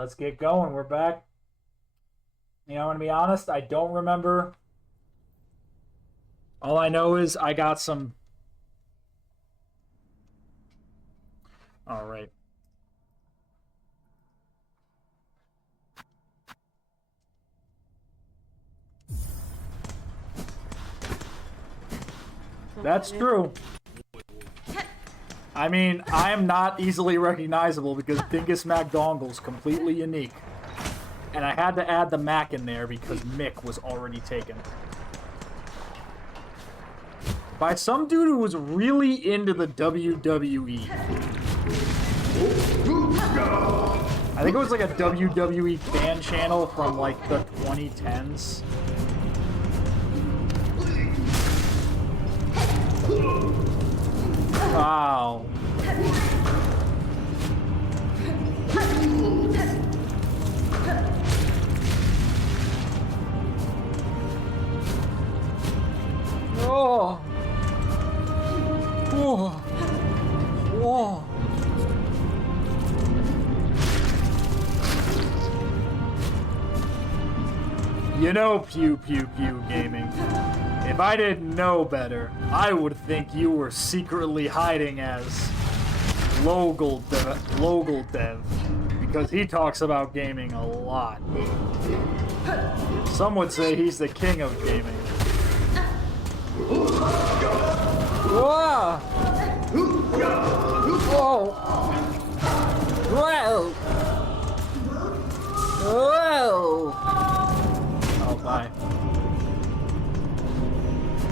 let's get going. We're back. You know, I'm gonna be honest, I don't remember. All I know is I got some. All right. That's true. I mean, I am not easily recognizable because Dingus Mac Dongle's completely unique. And I had to add the Mac in there because Mick was already taken. By some dude who was really into the WWE. I think it was like a WWE fan channel from like the 2010s. Wow. Oh. Whoa. Whoa. You know, Pew Pew Pew Gaming. If I didn't know better, I would think you were secretly hiding as Logal Dev, because he talks about gaming a lot. Some would say he's the king of gaming. Whoa! Whoa! Whoa! Whoa! Oh, bye.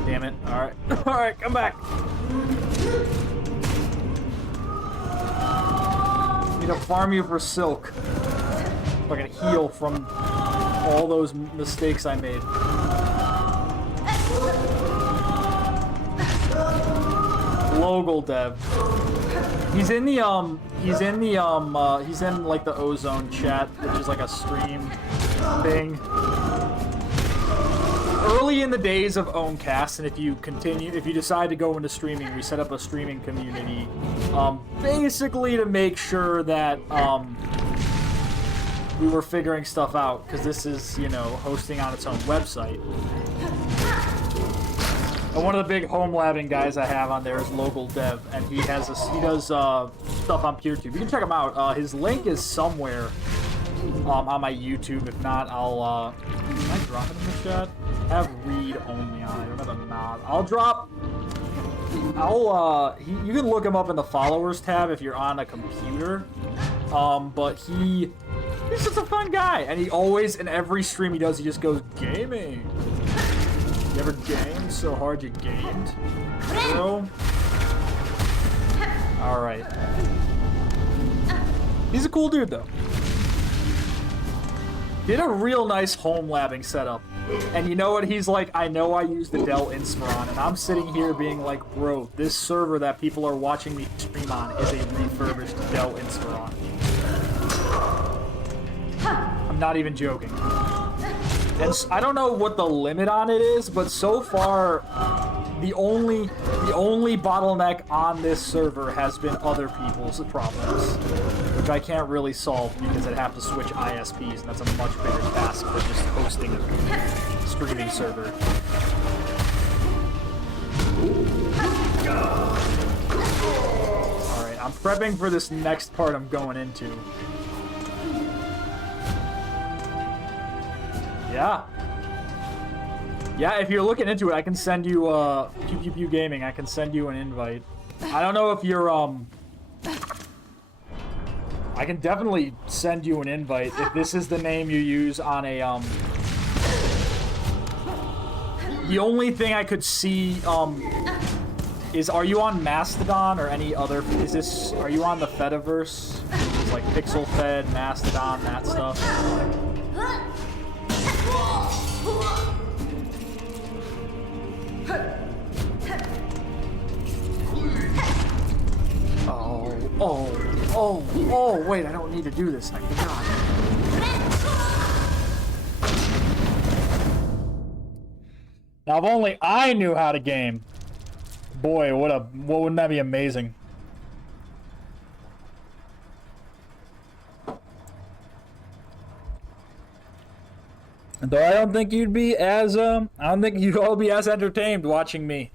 Damn it. Alright. Alright, come back. Need to farm you for silk. So I can heal from all those mistakes I made. Logal Dev. He's in like the Ozone chat, which is like a stream thing. Early in the days of Owncast, and if you decide to go into streaming, we set up a streaming community, basically to make sure that, we were figuring stuff out, because this is, you know, hosting on its own website. And one of the big home labbing guys I have on there is Local Dev, and he does stuff on PeerTube. You can check him out. His link is somewhere on my YouTube. If not, I'll can I drop it in the chat? I have read only on. I don't have a mod. You can look him up in the followers tab if you're on a computer. But he's just a fun guy, and he always, in every stream he does, he just goes, gaming. You ever gamed so hard you gamed? Bro? Alright. He's a cool dude, though. Did a real nice home labbing setup. And you know what? He's like, I know I use the Dell Inspiron, and I'm sitting here being like, bro, this server that people are watching me stream on is a refurbished Dell Inspiron. I'm not even joking. And I don't know what the limit on it is, but so far, the only bottleneck on this server has been other people's problems, which I can't really solve because I'd have to switch ISPs, and that's a much bigger task than just hosting a streaming server. Alright, I'm prepping for this next part I'm going into. Yeah. Yeah, if you're looking into it, I can send you, Pew Gaming, I can send you an invite. I don't know if you're, I can definitely send you an invite if this is the name you use on a, The only thing I could see, is, are you on Mastodon or any other, are you on the Fediverse? It's like Pixel Fed, Mastodon, that stuff. Oh, wait, I don't need to do this, I forgot. Now, if only I knew how to game. Boy, wouldn't that be amazing? Though I don't think you'd be as I don't think you'd all be as entertained watching me.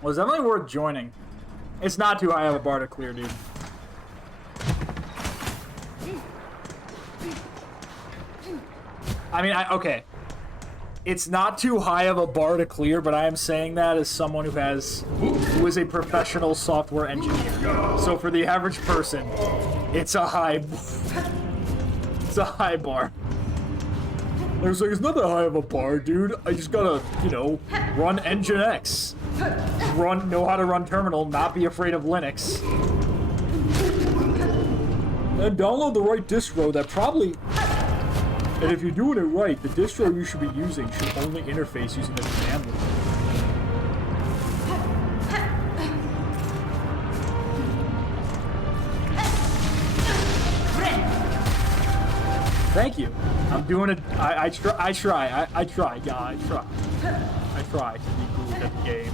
Well, it's definitely worth joining. It's not too high of a bar to clear, dude. I mean, okay. It's not too high of a bar to clear, but I am saying that as someone who is a professional software engineer. So for the average person, it's a high bar. I was like, it's not that high of a bar, dude. I just gotta, you know, run Nginx. Know how to run terminal, not be afraid of Linux. And download the right distro that probably... And if you're doing it right, the distro you should be using should only interface using the command line. Thank you. I'm doing it. I try. Yeah, I try. I try to be good at the game.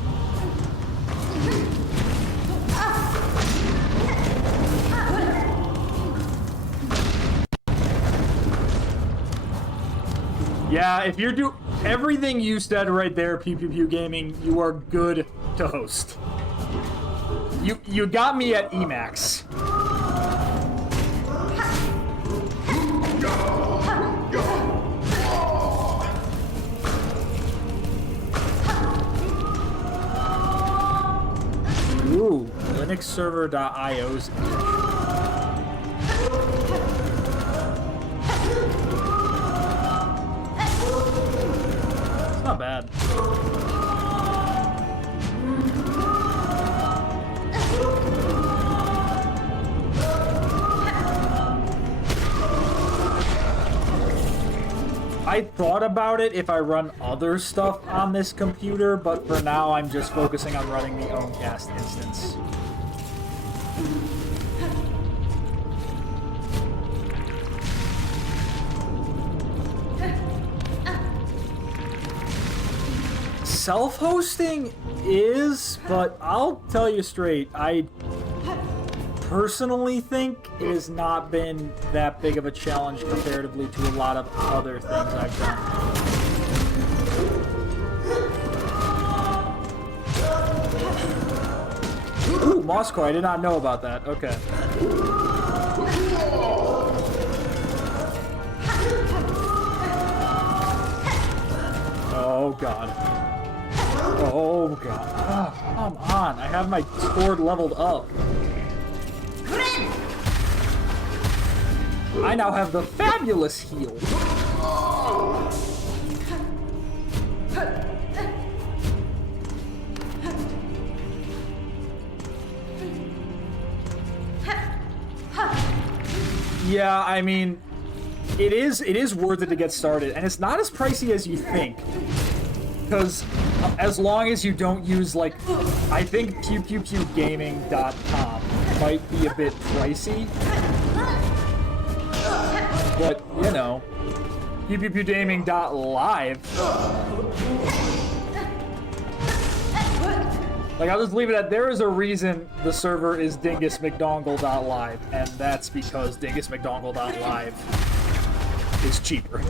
Yeah, if you're everything you said right there, Pew Pew Pew Gaming, you are good to host. You got me at Emacs. Ooh, linuxserver.io's It's not bad. I thought about it if I run other stuff on this computer, but for now I'm just focusing on running the Ohmcast instance. Self-hosting is, but I'll tell you straight, I personally think it has not been that big of a challenge comparatively to a lot of other things I've done. Ooh, Moscow, I did not know about that. Okay. Oh, God. Oh, God. Oh, come on. I have my sword leveled up. I now have the fabulous heal. Yeah, I mean, it is worth it to get started, and it's not as pricey as you think. Because as long as you don't use, like, I think pewpewpewgaming.com might be a bit pricey. But, you know, pewpewpewgaming.live. Like, I'll just leave it at, there is a reason the server is dingusmcdongle.live, and that's because dingusmcdongle.live is cheaper.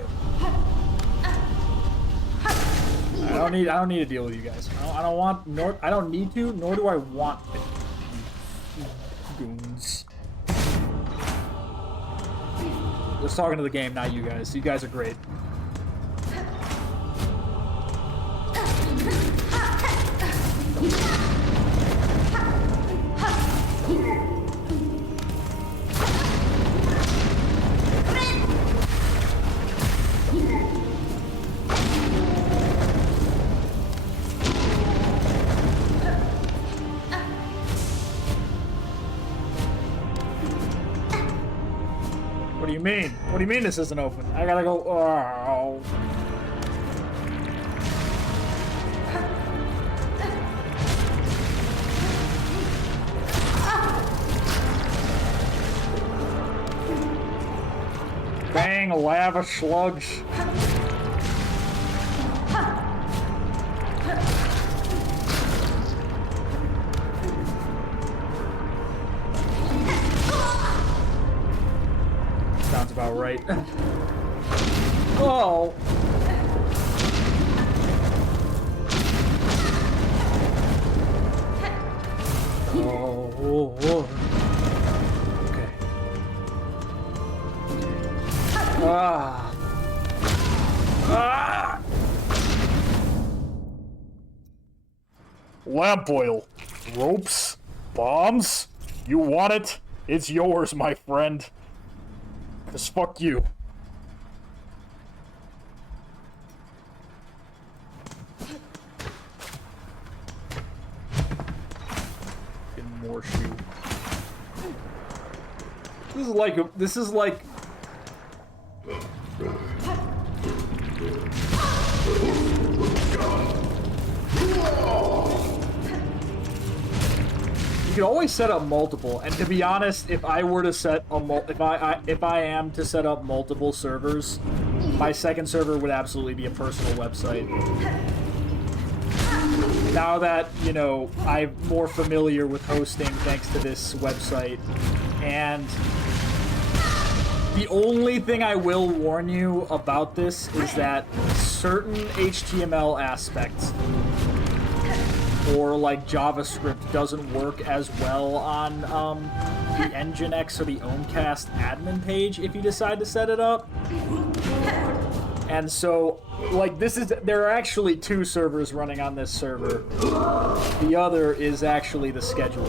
I don't need to deal with you guys. I don't need to, nor do I want to. Goons. Just talking to the game, not you guys. You guys are great. What do you mean? What do you mean this isn't open? I gotta go. Oh. Bang, lava slugs. right. Oh. Oh. Okay. Ah. Ah. Lamp oil. Ropes. Bombs. You want it? It's yours, my friend. 'Cause fuck you. More shoe. This is like you can always set up multiple, and to be honest, if I were to set a if I am to set up multiple servers, my second server would absolutely be a personal website. Now that, you know, I'm more familiar with hosting thanks to this website, and the only thing I will warn you about this is that certain HTML aspects or like JavaScript doesn't work as well on the Nginx or the Ohmcast admin page if you decide to set it up. And so, like, there are actually 2 servers running on this server. The other is actually the schedule.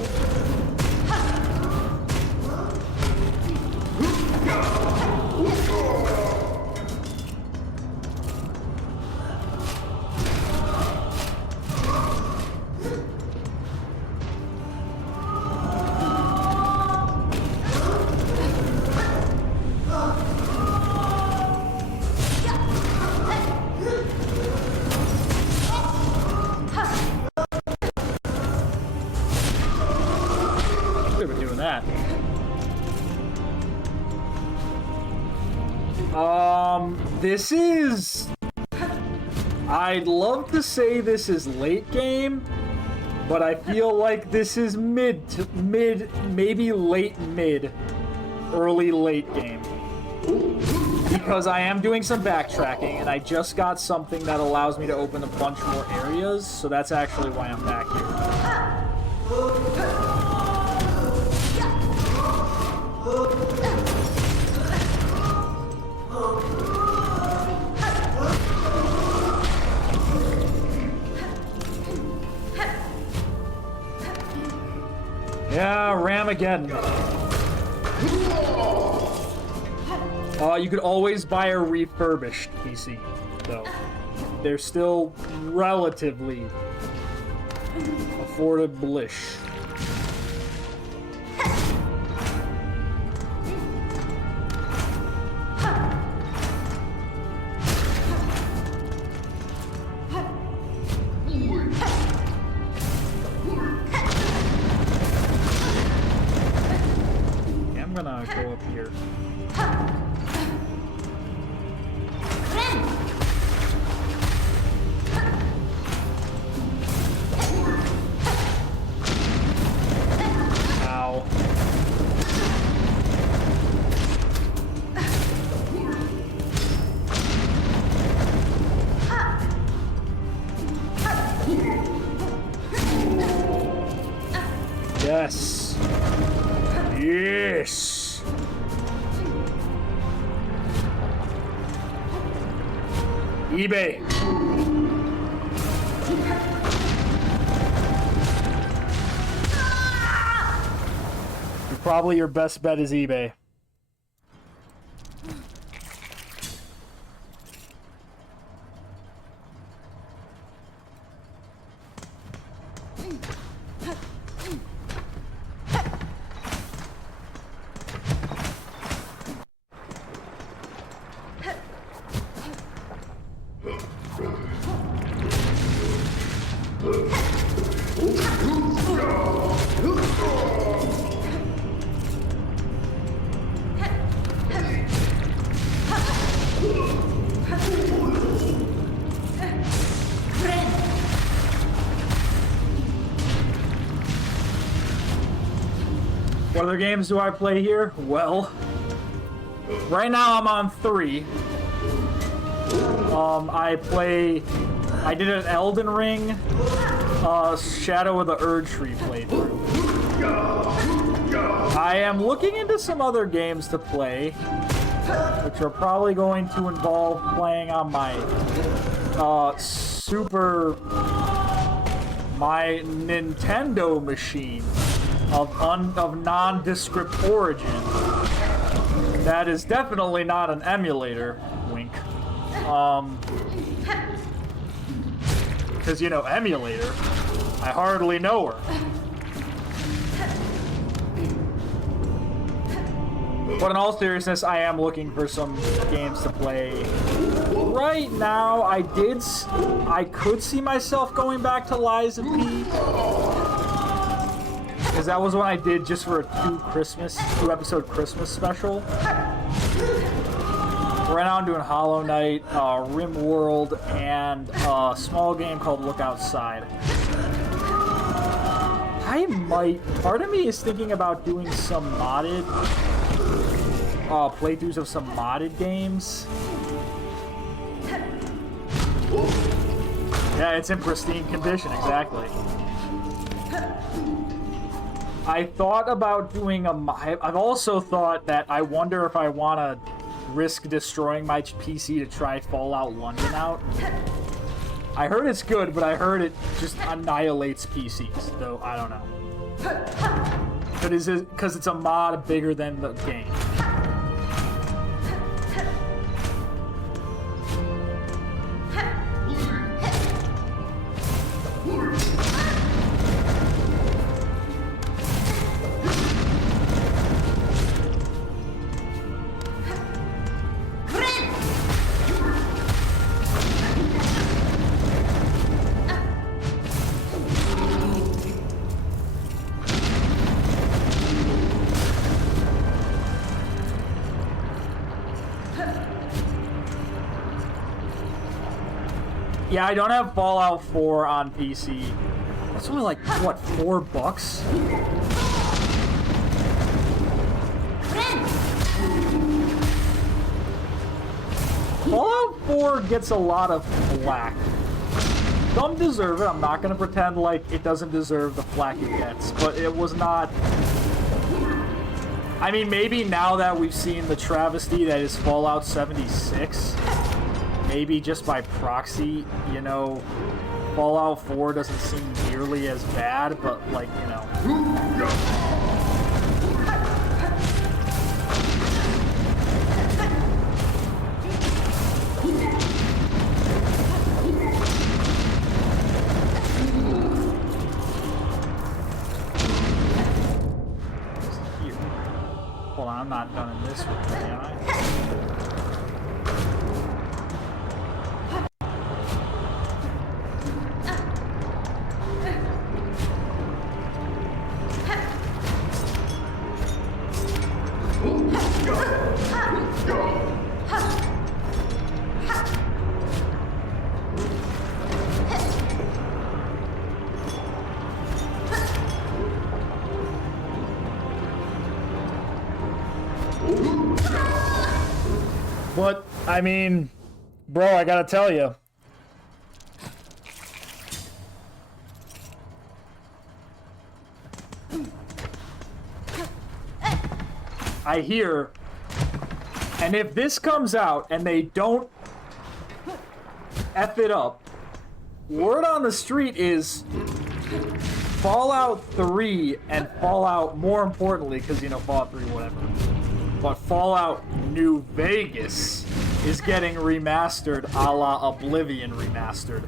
This is... I'd love to say this is late game, but I feel like this is maybe late mid, early late game. Because I am doing some backtracking, and I just got something that allows me to open a bunch more areas, so that's actually why I'm back here. Yeah, ram again. You could always buy a refurbished PC, though. They're still relatively affordable-ish. Go up here. Ow. Yes. Yes. eBay. Probably your best bet is eBay. What other games do I play here? Well, Right now I'm on 3. I did an Elden Ring, Shadow of the Erdtree playthrough. I am looking into some other games to play, which are probably going to involve playing on my my Nintendo machine of nondescript origin. That is definitely not an emulator. Wink. Because, you know, emulator, I hardly know her. But in all seriousness, I am looking for some games to play. Right now, I could see myself going back to Lies of P. Because that was what I did just for a 2-episode Christmas special. Right now I'm doing Hollow Knight, RimWorld, and a small game called Look Outside. Part of me is thinking about doing some modded playthroughs of some modded games. Yeah, it's in pristine condition, exactly. I thought about doing I've also thought that I wonder if I want to risk destroying my PC to try Fallout London out. I heard it's good, but I heard it just annihilates PCs, though I don't know. But is it because it's a mod bigger than the game? Yeah, I don't have Fallout 4 on PC. It's only like, what, $4? Fallout 4 gets a lot of flack. Some deserve it. I'm not going to pretend like it doesn't deserve the flack it gets, but it was not... I mean, maybe now that we've seen the travesty that is Fallout 76... Maybe just by proxy, you know, Fallout 4 doesn't seem nearly as bad, but, like, you know. Here. Hold on, I'm not done in this room, am I? But, I mean, bro, I gotta tell you. I hear, and if this comes out and they don't F it up, word on the street is Fallout 3 and Fallout, more importantly, because, you know, Fallout 3, whatever. But Fallout New Vegas is getting remastered a la Oblivion remastered.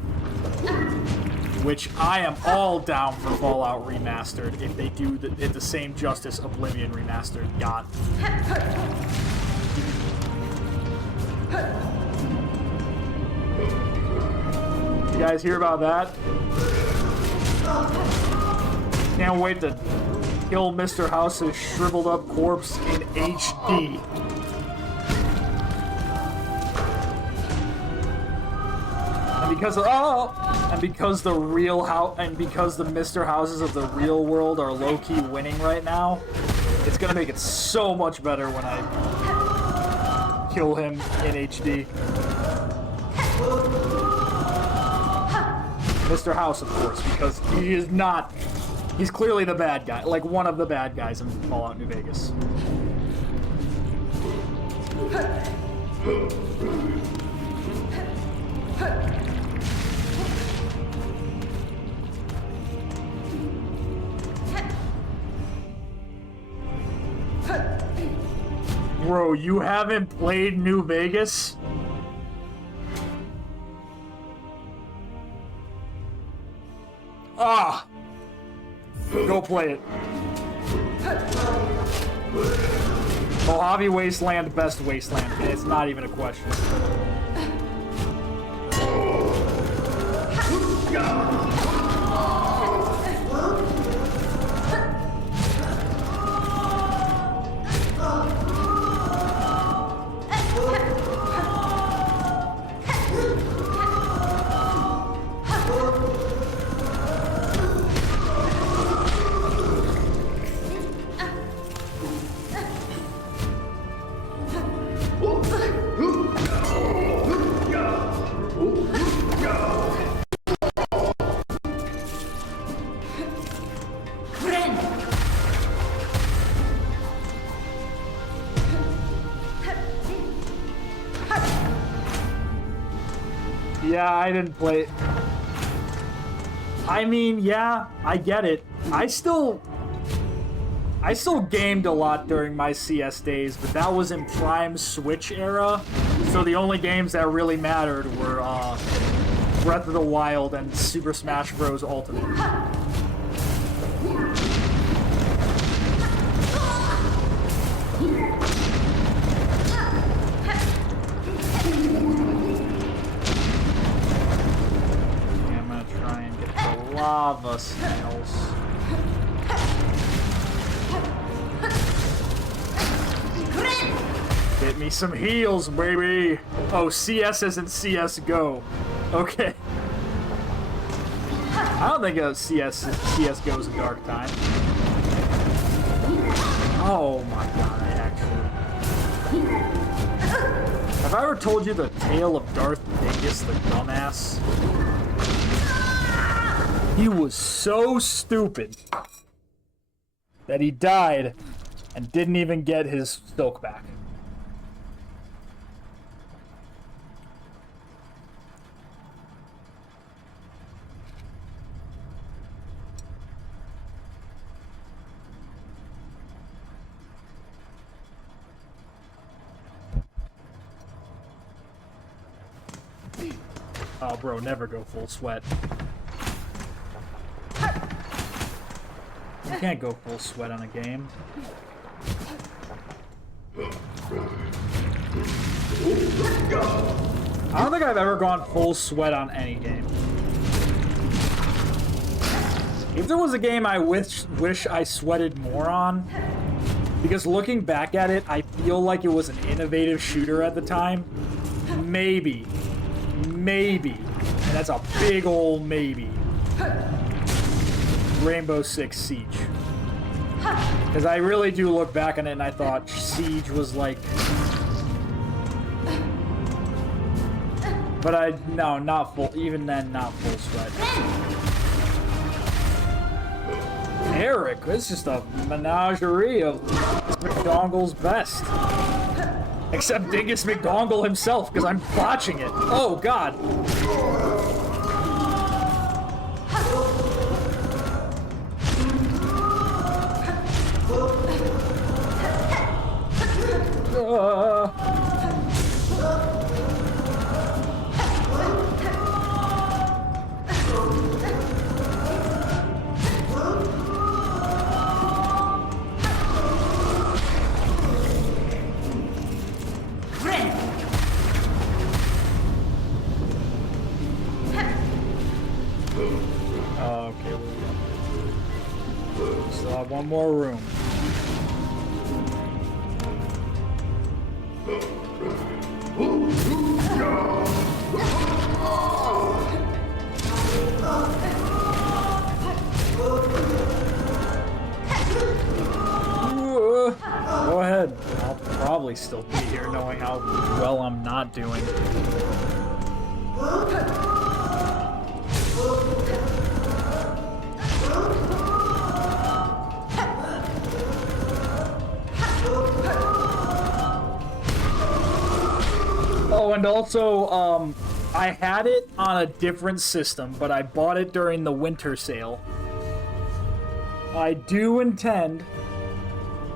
Which I am all down for Fallout remastered if they do the same justice Oblivion remastered got. You guys hear about that? Can't wait to kill Mr. House's shriveled up corpse in HD. And because the real because the Mr. Houses of the real world are low-key winning right now, it's gonna make it so much better when I kill him in HD. Mr. House, of course, because he is not... He's clearly the bad guy, like one of the bad guys in Fallout New Vegas. Bro, you haven't played New Vegas? Ah! Go play it. Mojave Wasteland, best Wasteland. It's not even a question. Yeah, I didn't play it. I mean, yeah, I get it. I still gamed a lot during my CS days, but that was in prime Switch era. So the only games that really mattered were Breath of the Wild and Super Smash Bros. Ultimate. Lava snails. Get me some heals, baby. Oh, CS isn't CSGO. Okay. I don't think CSGO is a dark time. Oh my god, I actually... Have I ever told you the tale of Darth Vegas, the dumbass? He was so stupid that he died and didn't even get his silk back. Oh, bro, never go full sweat. You can't go full sweat on a game. I don't think I've ever gone full sweat on any game. If there was a game I wish I sweated more on, because looking back at it, I feel like it was an innovative shooter at the time. Maybe. Maybe. And that's a big old maybe. Rainbow Six Siege. Because I really do look back on it and I thought Siege was like... But no, not full, even then, not full sweat. Eric, it's just a menagerie of McDongle's best. Except Dingus McDongle himself, because I'm botching it. Oh, God. One more room. Go ahead. I'll probably probably still be here knowing how well I'm not doing. Oh, and also, I had it on a different system, but I bought it during the winter sale. I do intend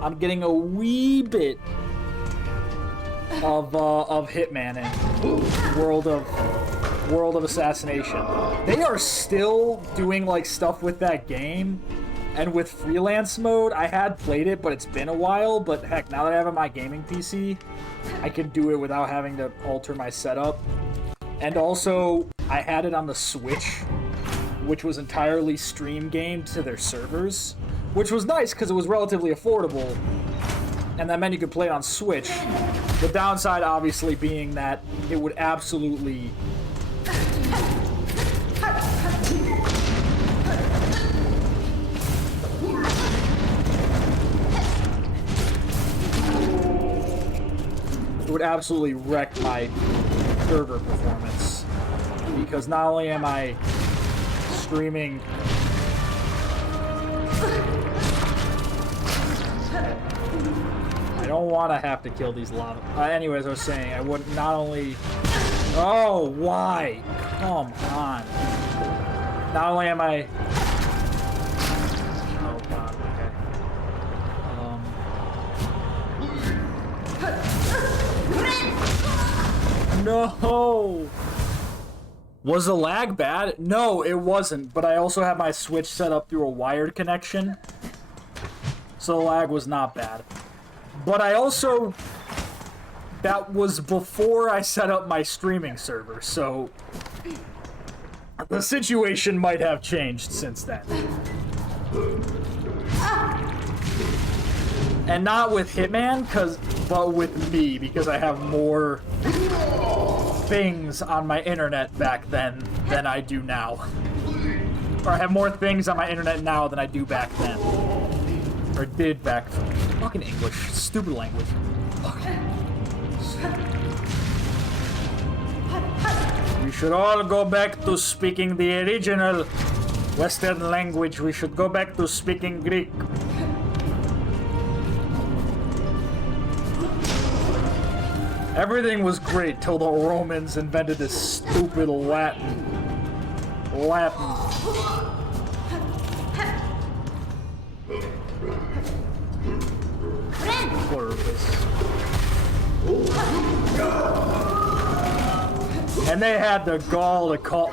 on getting a wee bit of Hitman and World of Assassination. They are still doing like stuff with that game, and with freelance mode, I had played it, but it's been a while. But heck, now that I have it on my gaming PC, I can do it without having to alter my setup. And also, I had it on the Switch, which was entirely stream gamed to their servers, which was nice because it was relatively affordable, and that meant you could play it on Switch. The downside, obviously, being that it would absolutely... It would absolutely wreck my server performance, because not only am I streaming I don't want to have to kill these lava. Anyways, I was saying, I would not only... Oh, why? Come on. Not only am I... Oh, God, okay. No! Was the lag bad? No, it wasn't, but I also have my Switch set up through a wired connection, so the lag was not bad. But I also... That was before I set up my streaming server, so... The situation might have changed since then. And not with Hitman, but with me, because I have more things on my internet back then than I do now. Or I have more things on my internet now than I do back then. Or did back... Fucking English. Stupid language. Okay. We should all go back to speaking the original Western language. We should go back to speaking Greek. Everything was great till the Romans invented this stupid Latin. And they had the gall to call...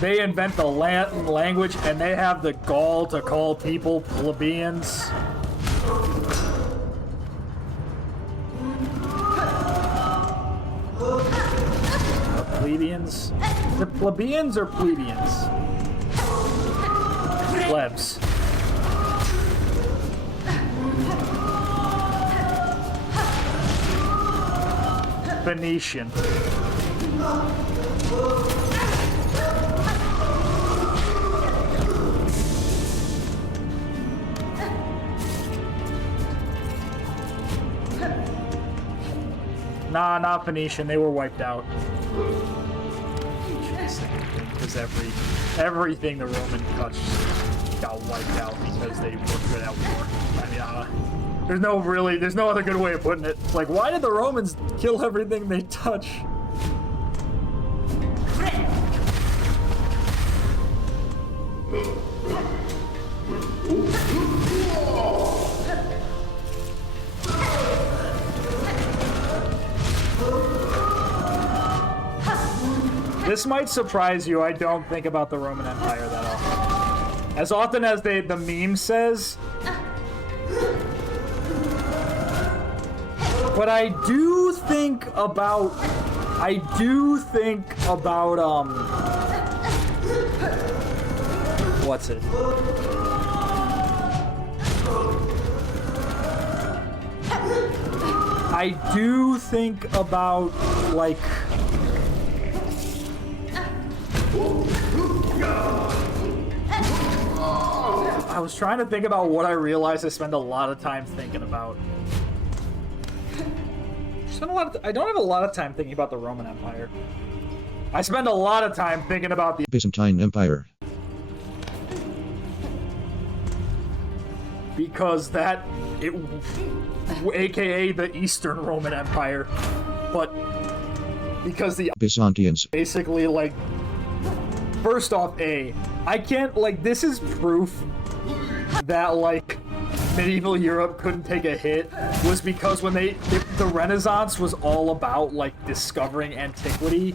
They invent the Latin language, and they have the gall to call people plebeians. Plebeians? The plebeians or plebeians? Plebs. Phoenician. Nah, not Phoenician. They were wiped out. Because everything the Roman touched got wiped out because they were good at war. I mean, there's no other good way of putting it. It's like, why did the Romans kill everything they touch? This might surprise you. I don't think about the Roman Empire that often. As often as the meme says. But I do think about... What's it? I do think about, like... I was trying to think about what I realized I spend a lot of time thinking about. I don't have a lot of time thinking about the Roman Empire. I spend a lot of time thinking about the Byzantine Empire. Because aka the Eastern Roman Empire, but because the Byzantians. basically, like, first off, I can't, like, this is proof that, like, medieval Europe couldn't take a hit, was because when the Renaissance was all about, like, discovering antiquity,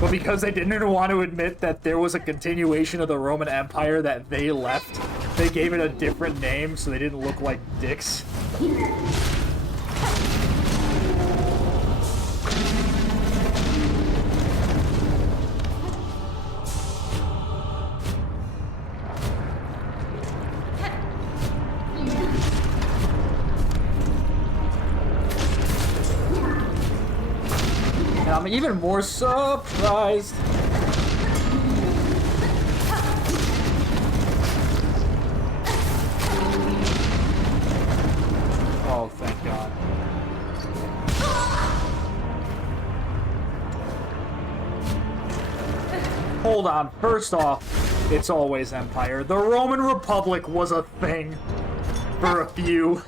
but because they didn't want to admit that there was a continuation of the Roman Empire that they left, they gave it a different name so they didn't look like dicks. And I'm even more surprised. Oh, thank God. Hold on. First off, it's always Empire. The Roman Republic was a thing for a few.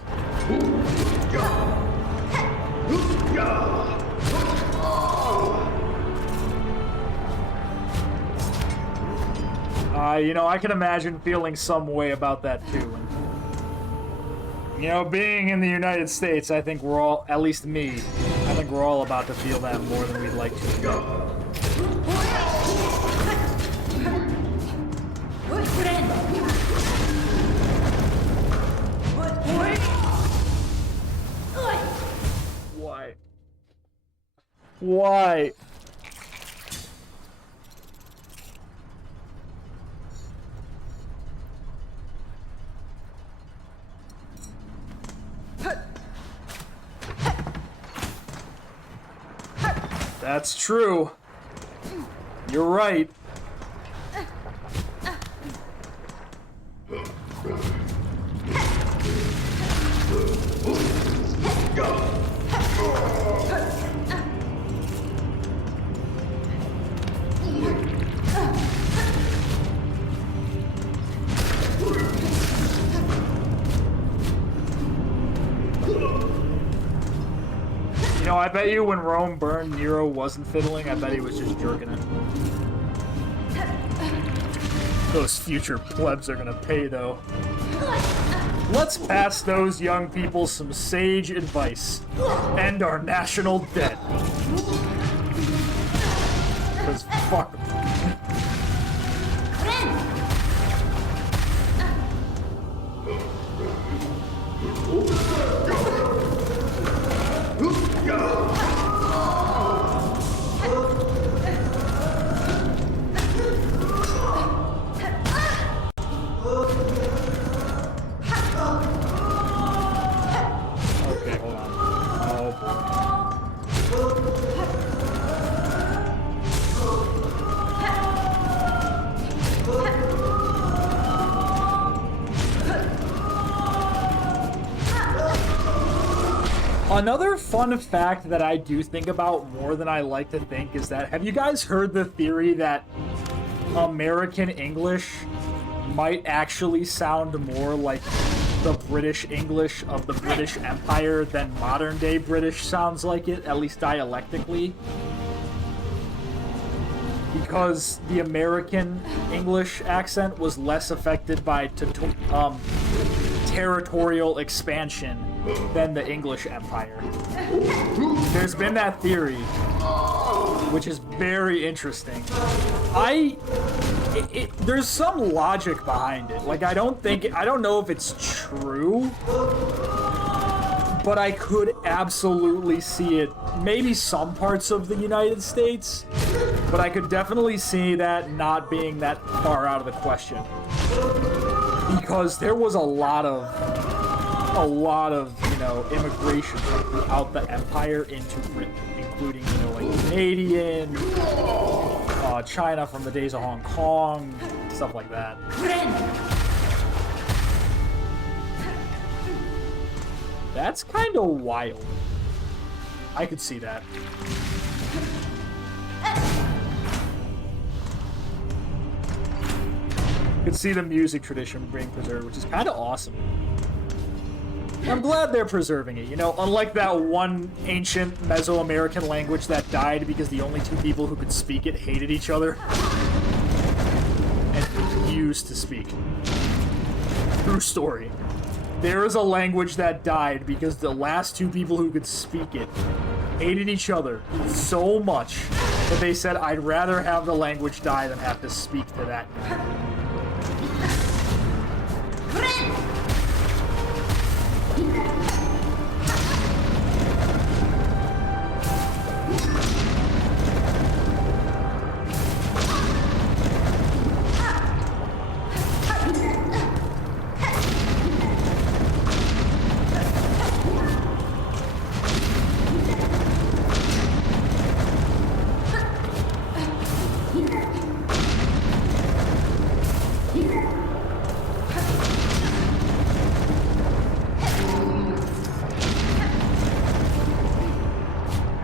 You know, I can imagine feeling some way about that too. And, you know, being in the United States, I think we're all, at least me, I think we're all about to feel that more than we'd like to. Why? Why? That's true. You're right. You know, I bet you when Rome burned, Nero wasn't fiddling. I bet he was just jerking it. Those future plebs are gonna pay, though. Let's pass those young people some sage advice. End our national debt. Because fuck them. Okay, hold on. Oh boy. Another fun fact that I do think about more than I like to think is that, have you guys heard the theory that American English might actually sound more like the British English of the British Empire than modern day British sounds like it, at least dialectically? Because the American English accent was less affected by territorial expansion than the English Empire. There's been that theory, which is very interesting. There's some logic behind it. Like, I don't know if it's true, but I could absolutely see it. Maybe some parts of the United States, but I could definitely see that not being that far out of the question. Because there was a lot of, you know, immigration from throughout the empire into Britain, including, you know, like Canadian, China from the days of Hong Kong, stuff like that. That's kind of wild. I could see that. Could see the music tradition being preserved, which is kind of awesome. I'm glad they're preserving it, you know, unlike that one ancient Mesoamerican language that died because the only two people who could speak it hated each other and refused to speak. True story. There is a language that died because the last two people who could speak it hated each other so much that they said, I'd rather have the language die than have to speak to that guy.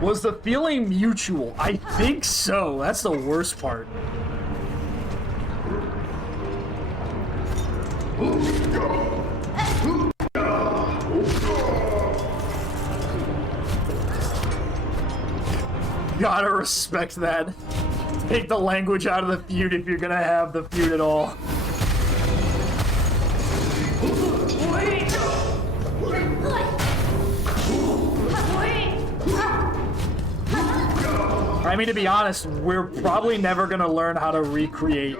Was the feeling mutual? I think so. That's the worst part. Gotta respect that. Take the language out of the feud if you're gonna have the feud at all. I mean, to be honest, we're probably never gonna learn how to recreate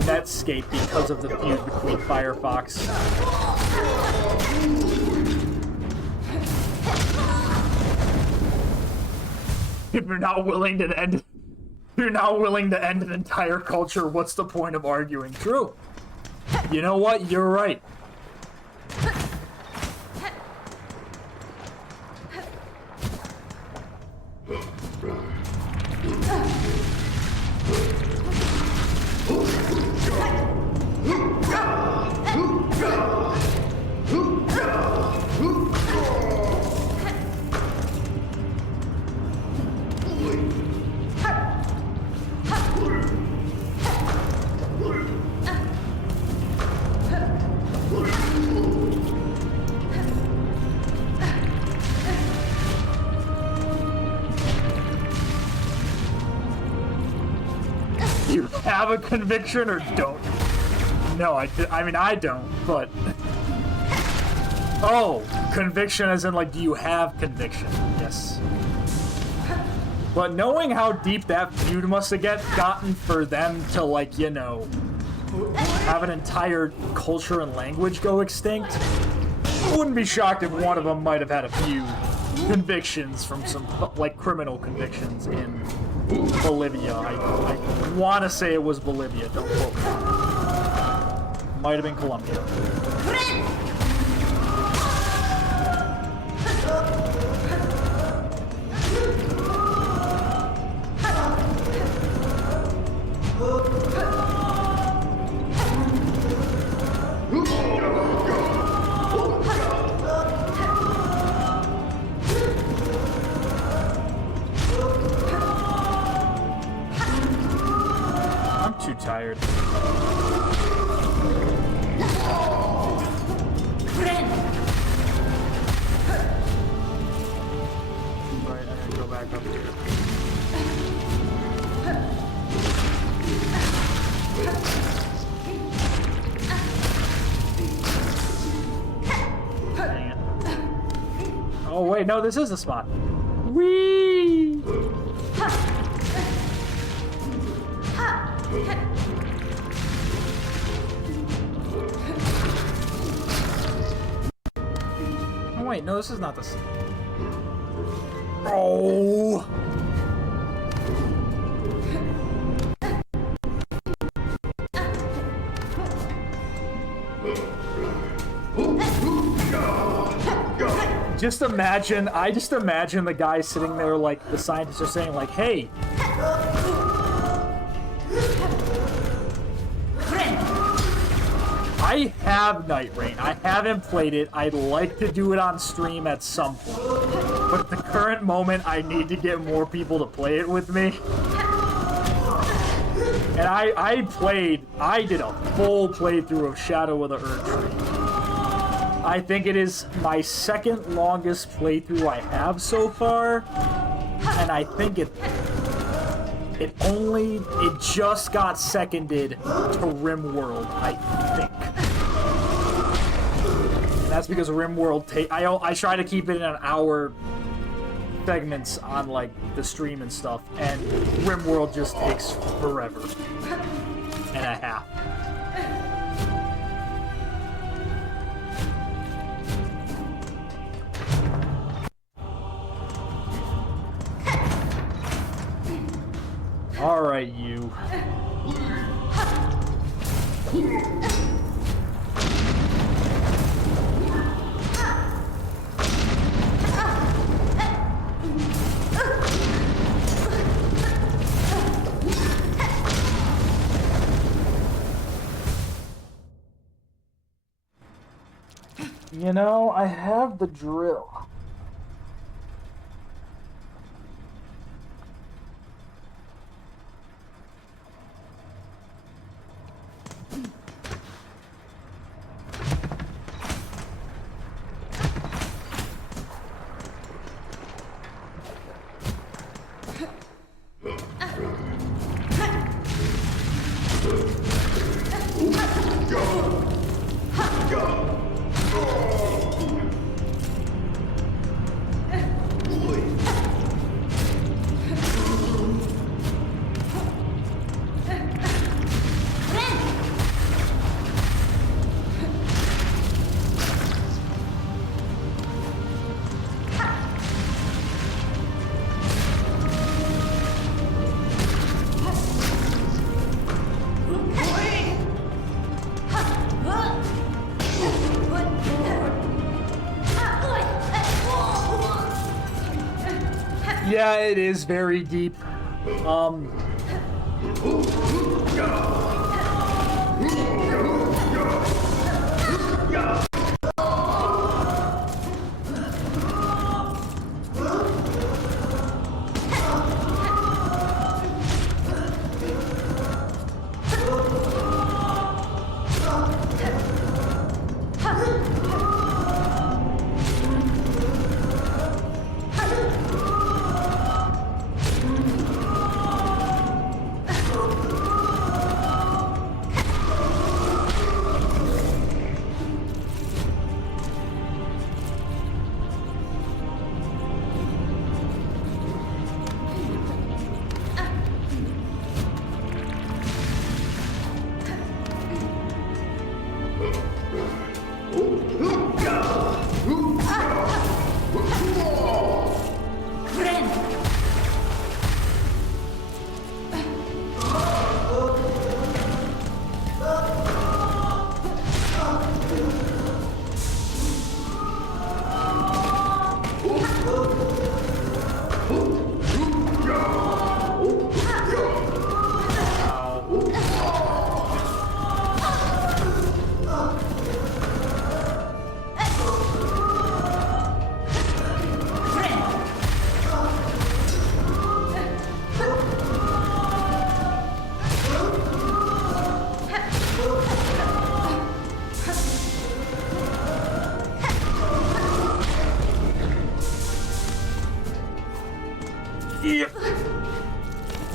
Netscape because of the feud between Firefox. If you're not willing to end, an entire culture, what's the point of arguing? True. You know what? You're right. You have a conviction or don't? No, I mean, I don't, but... Oh, conviction as in, like, do you have conviction? Yes. But knowing how deep that feud must have gotten for them to, like, you know, have an entire culture and language go extinct, I wouldn't be shocked if one of them might have had a few convictions from some, like, criminal convictions in Bolivia. I want to say it was Bolivia, don't quote me. Might have been Colombia. I'm too tired. Right, I'm gonna go back up here. Dang it. Oh wait, no, this is the spot. Whee! Oh wait, no, this is not the... Oh! I just imagine the guy sitting there, like, the scientists are saying, like, hey, I have Night Rain. I haven't played it. I'd like to do it on stream at some point. But at the current moment, I need to get more people to play it with me. And I did a full playthrough of Shadow of the Erdtree. I think it is my second longest playthrough I have so far. And I think it just got seconded to RimWorld, I think. And that's because RimWorld I try to keep it in an hour segments on like the stream and stuff, and RimWorld just takes forever and a half. All right, you. You know, I have the drill. Yeah, it is very deep.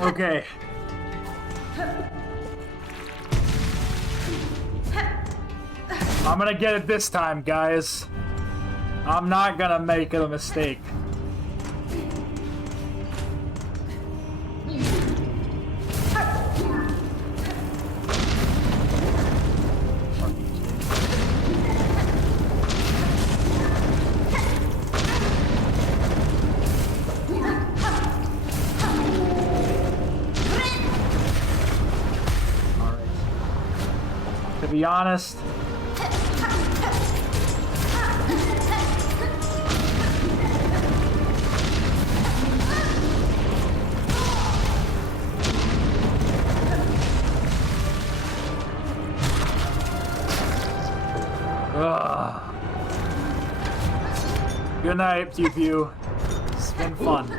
Okay. I'm gonna get it this time, guys. I'm not gonna make a mistake. To be honest, Ugh. Good night, Pew Pew. It's been fun.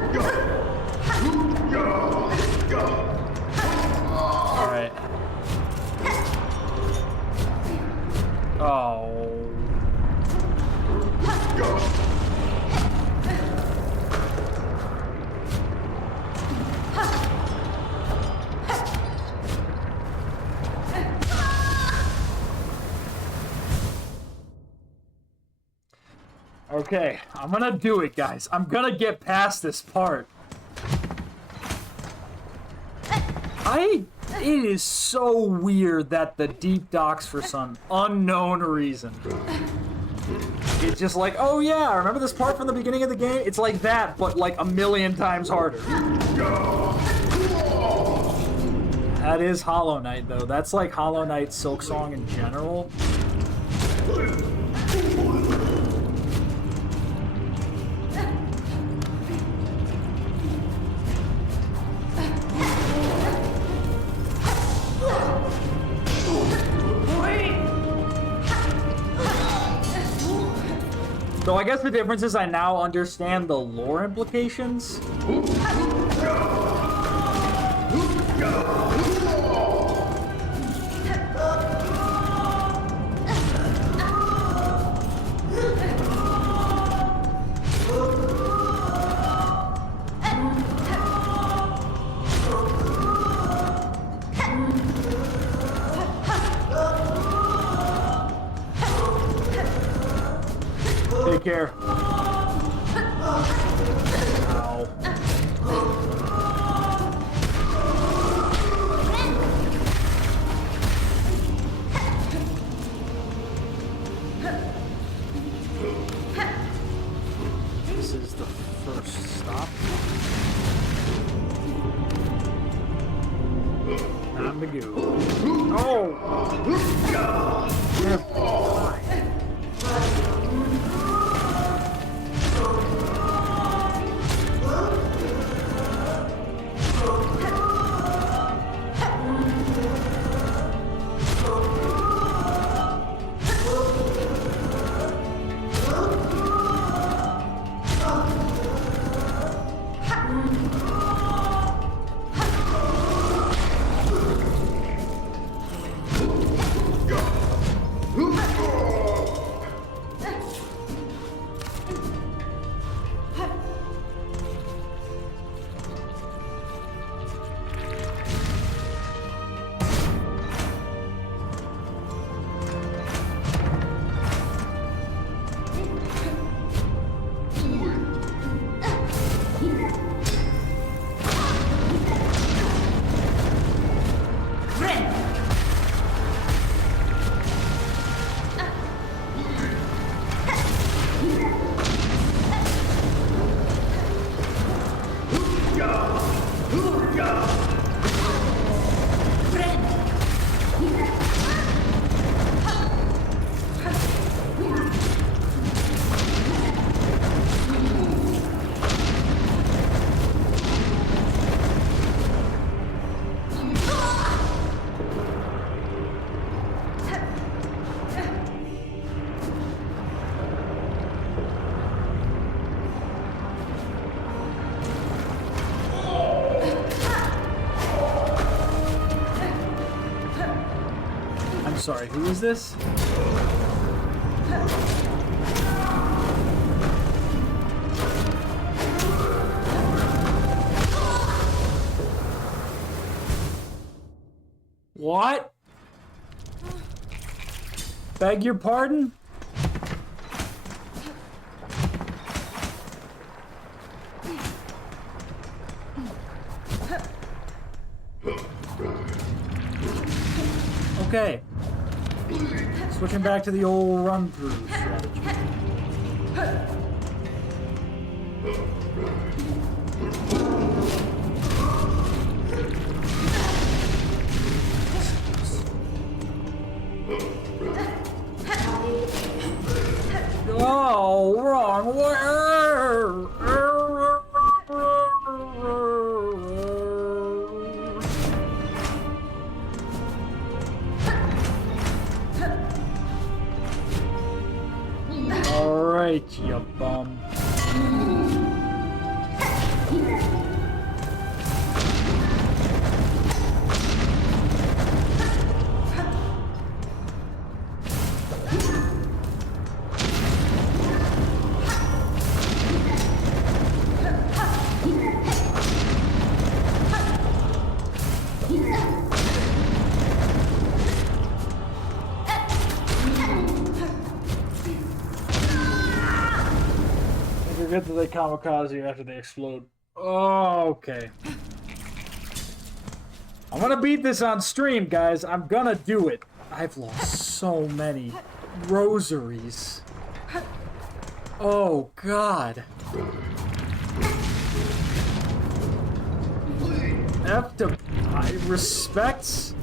Alright. Oh. Okay, I'm gonna do it, guys. I'm gonna get past this part. It is so weird that the deep docks, for some unknown reason, it's just like, oh yeah, remember this part from the beginning of the game? It's like that, but like a million times harder. That is Hollow Knight, though. That's like Hollow Knight Silksong in general. So I guess the difference is I now understand the lore implications. Take care. Ow. This is the first stop. Time to go. Oh! Sorry, who is this? What? Beg your pardon? Okay. Switching back to the old run-through strategy. Oh, wrong way! right, you bum. Forget that they kamikaze you after they explode. Oh, okay. I'm gonna beat this on stream, guys. I'm gonna do it. I've lost so many rosaries. Oh, God. F to... respects...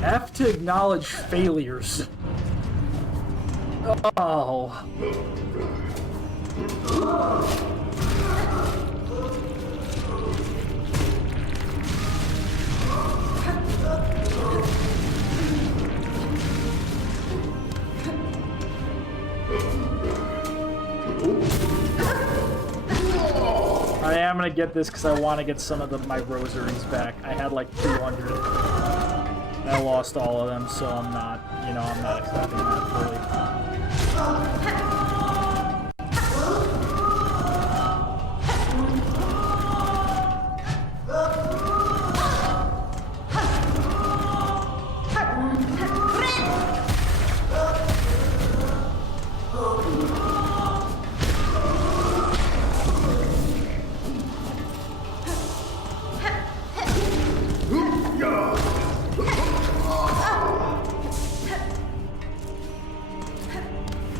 F to acknowledge failures. Oh... I am gonna get this because I want to get some of my rosaries back. I had like 200. I lost all of them, so I'm not, you know, I'm not accepting that fully.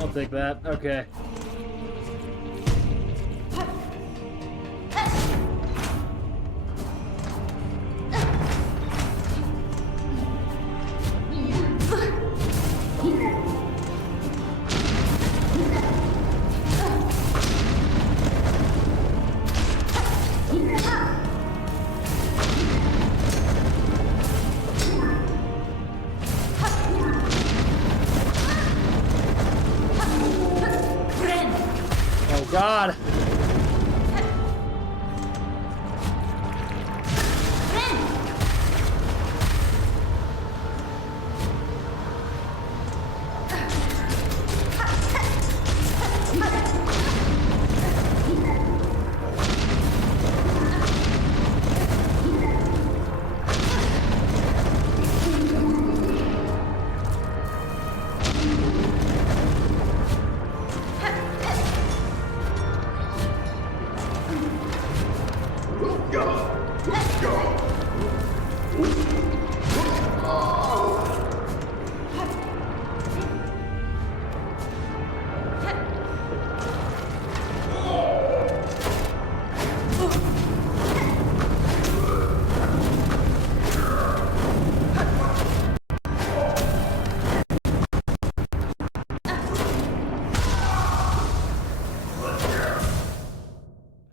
I'll take that. Okay. God.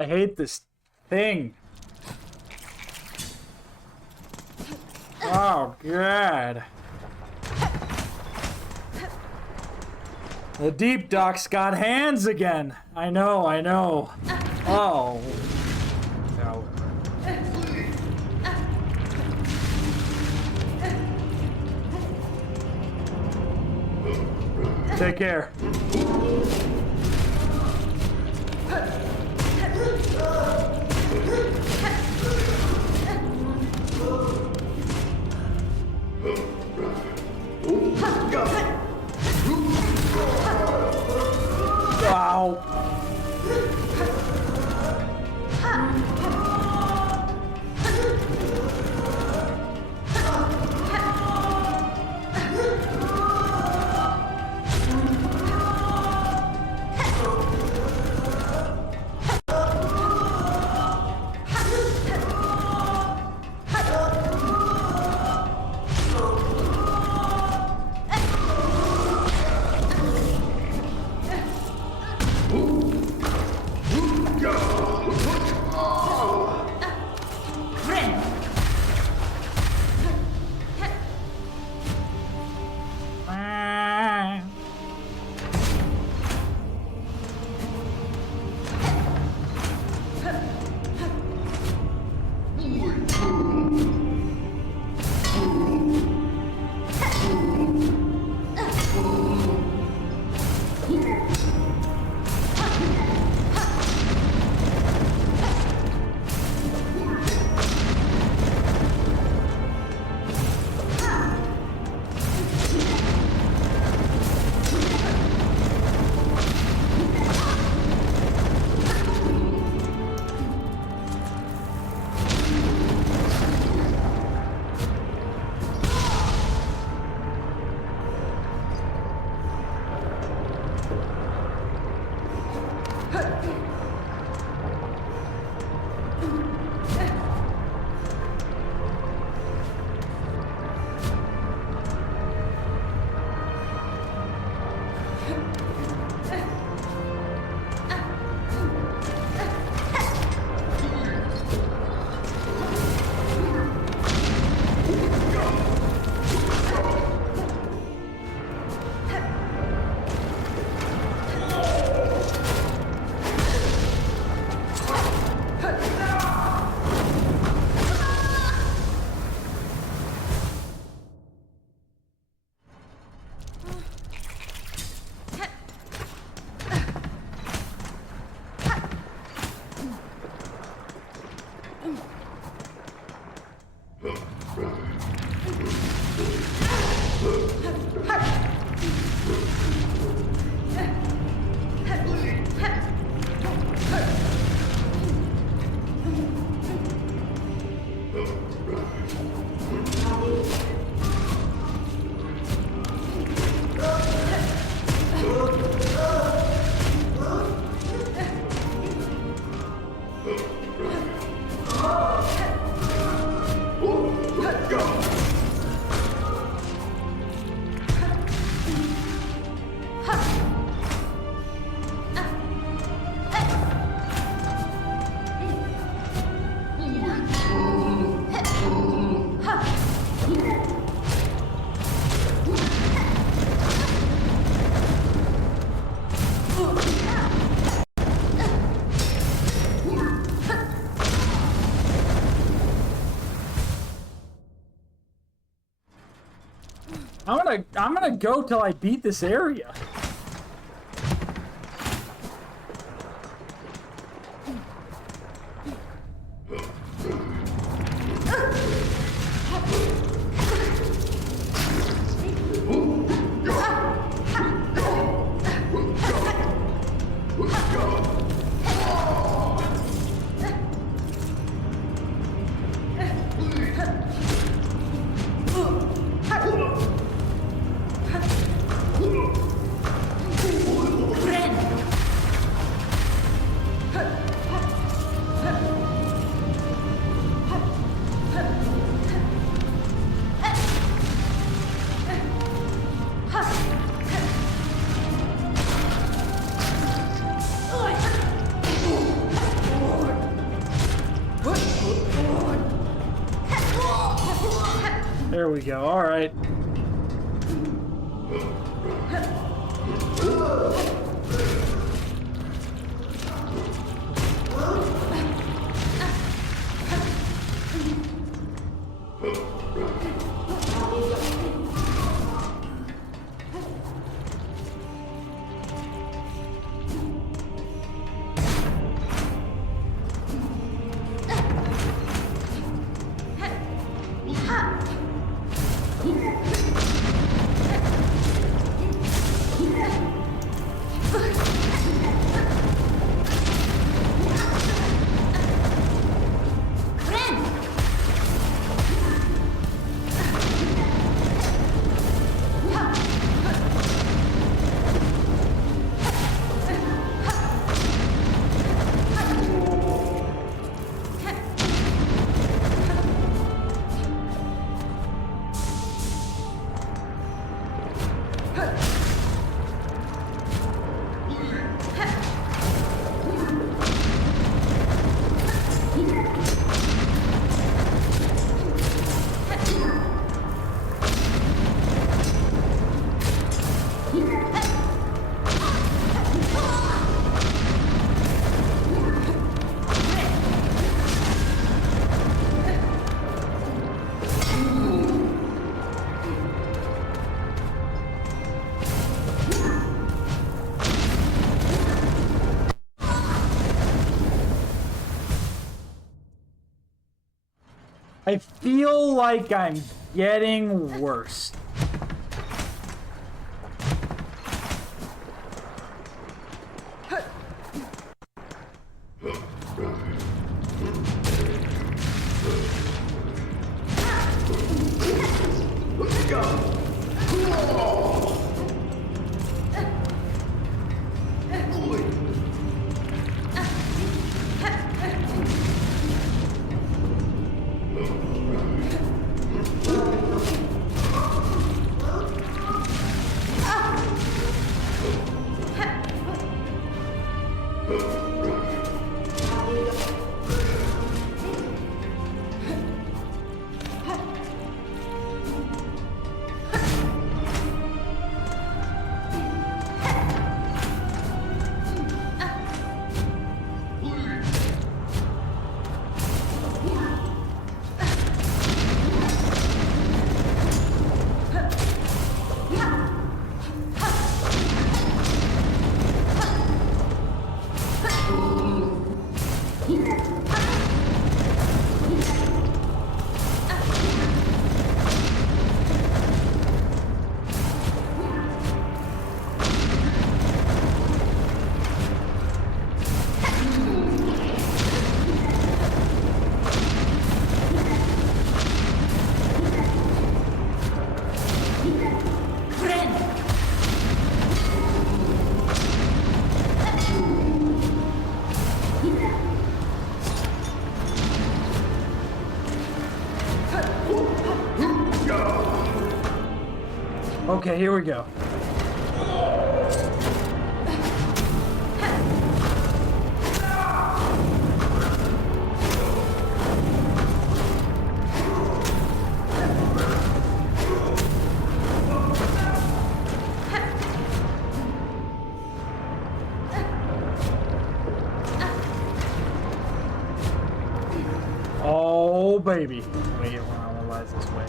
I hate this thing. Oh, God. The deep duck's got hands again. I know, I know. Oh. No. Take care. Wow. I'm gonna go till I beat this area. There we go. All right. I feel like I'm getting worse. Okay, here we go. Oh, baby. Wait, when I analyze this way.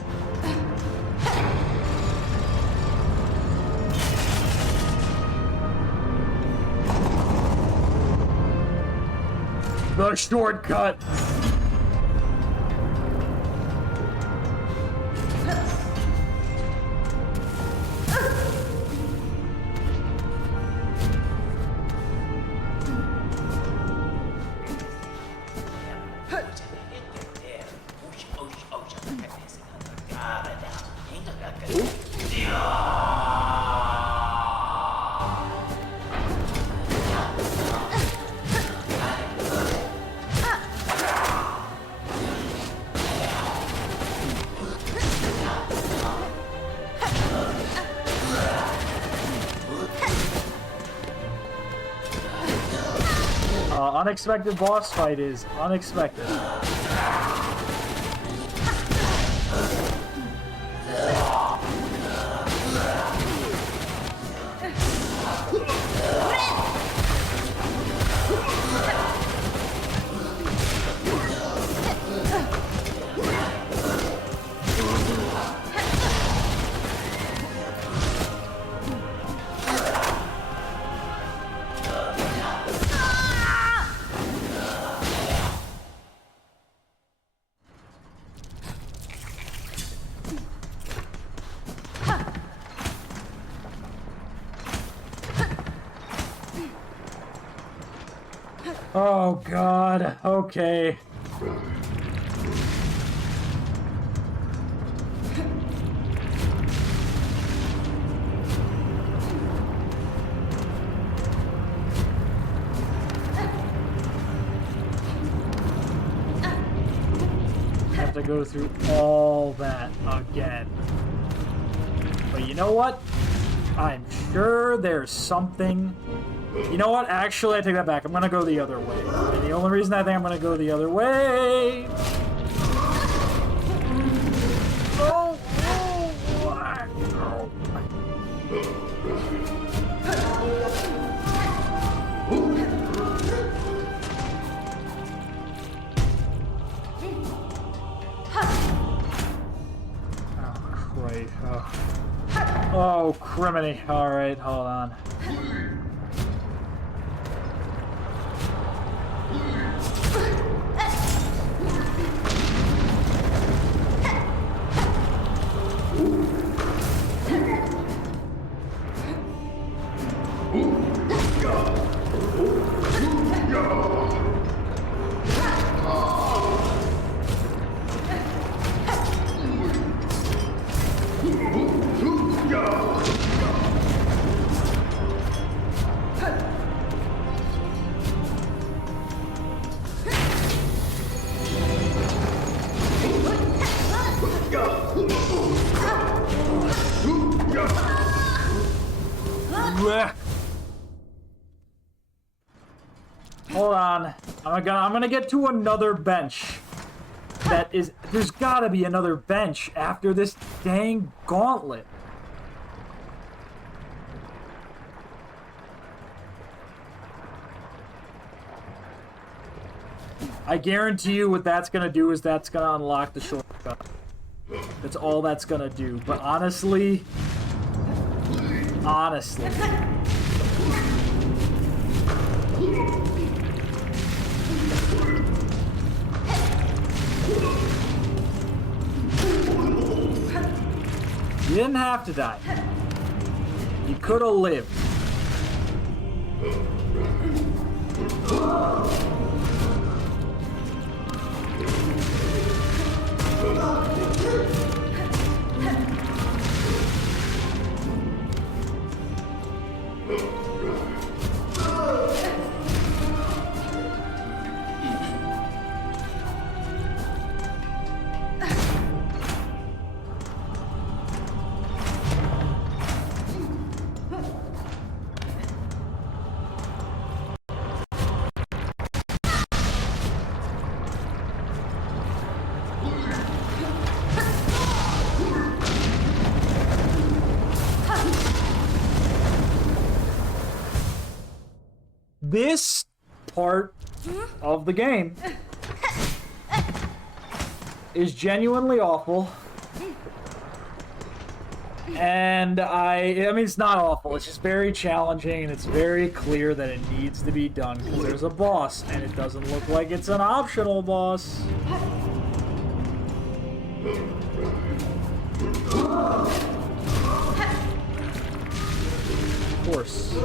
The shortcut! Unexpected boss fight is unexpected. Oh god, okay. Have to go through all that again. But you know what? I'm sure there's something. You know what? Actually, I take that back. I'm gonna go the other way. And the only reason I think I'm gonna go the other way. Oh, Right. Oh, criminy. Alright, hold on. Hold on. I'm gonna get to another bench. There's gotta be another bench after this dang gauntlet. I guarantee you what that's gonna do is that's gonna unlock the shortcut. That's all that's gonna do. But honestly... You didn't have to die. You could have lived. This part of the game is genuinely awful. And I mean, it's not awful. It's just very challenging, and it's very clear that it needs to be done because there's a boss, and it doesn't look like it's an optional boss. Of course.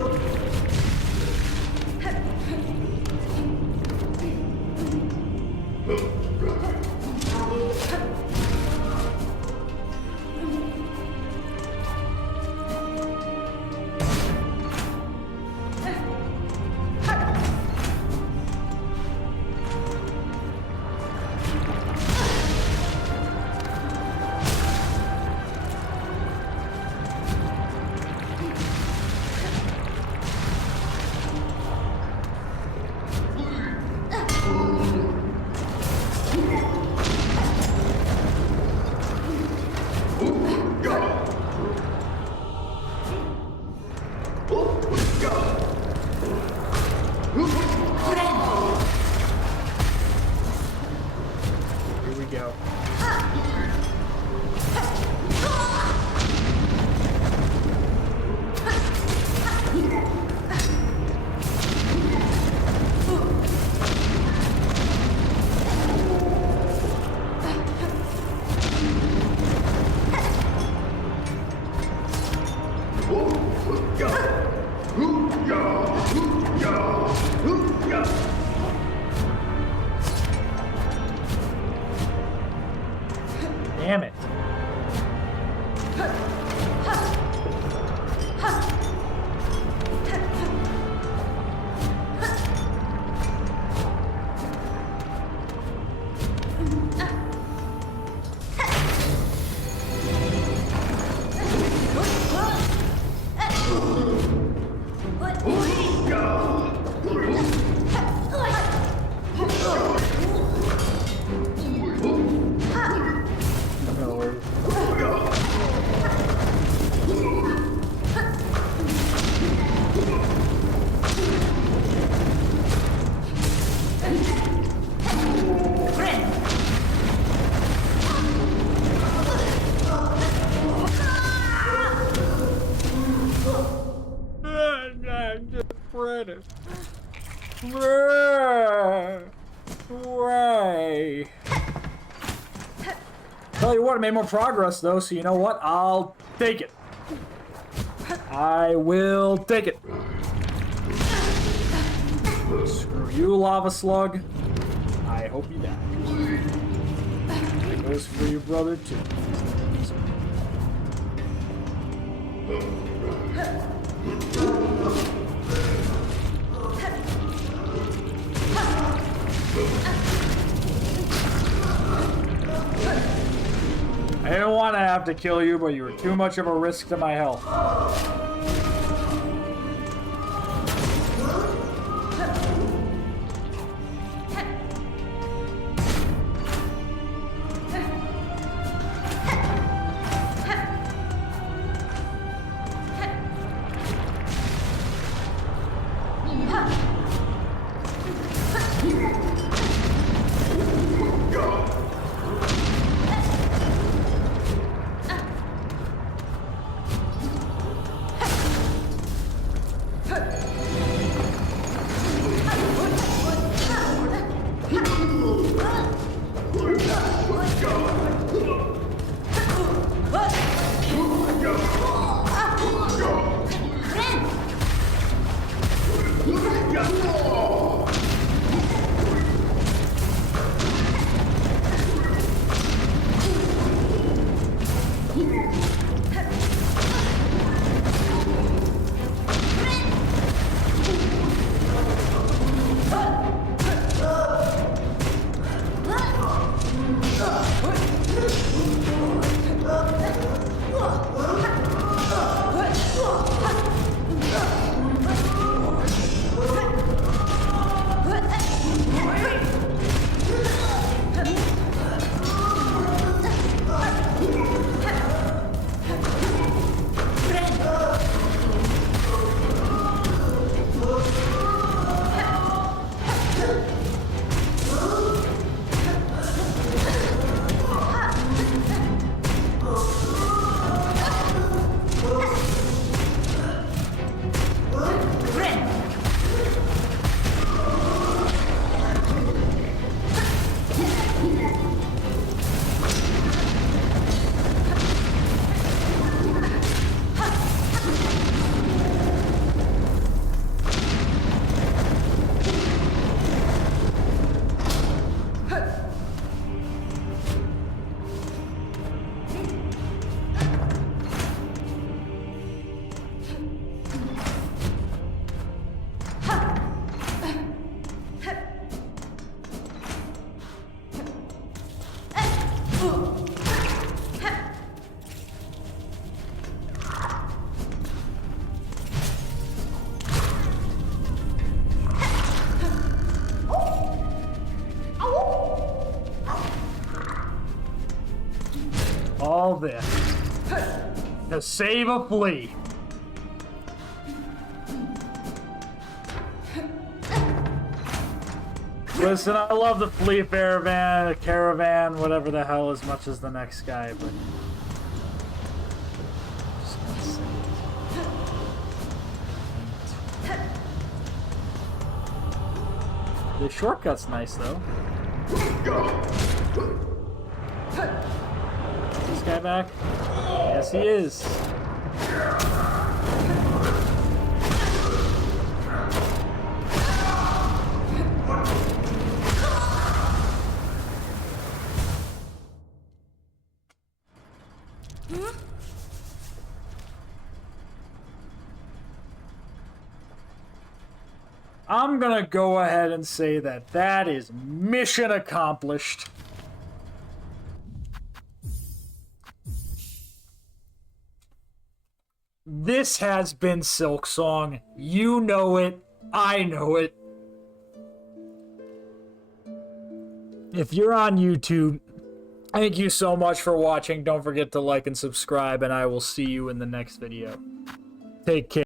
Damn it. I'm just British. Way. Tell you what, I made more progress though, so you know what? I'll take it. I will take it. Screw you, lava slug. I hope you die. That goes for your brother too. I didn't want to have to kill you, but you were too much of a risk to my health. this to save a flea. Listen, I love the flea caravan, whatever the hell, as much as the next guy, but just gonna say it. The shortcut's nice though. Is this guy back? Yes, he is. I'm gonna go ahead and say that that is mission accomplished. This has been Silksong. You know it. I know it. If you're on YouTube, thank you so much for watching. Don't forget to like and subscribe, and I will see you in the next video. Take care.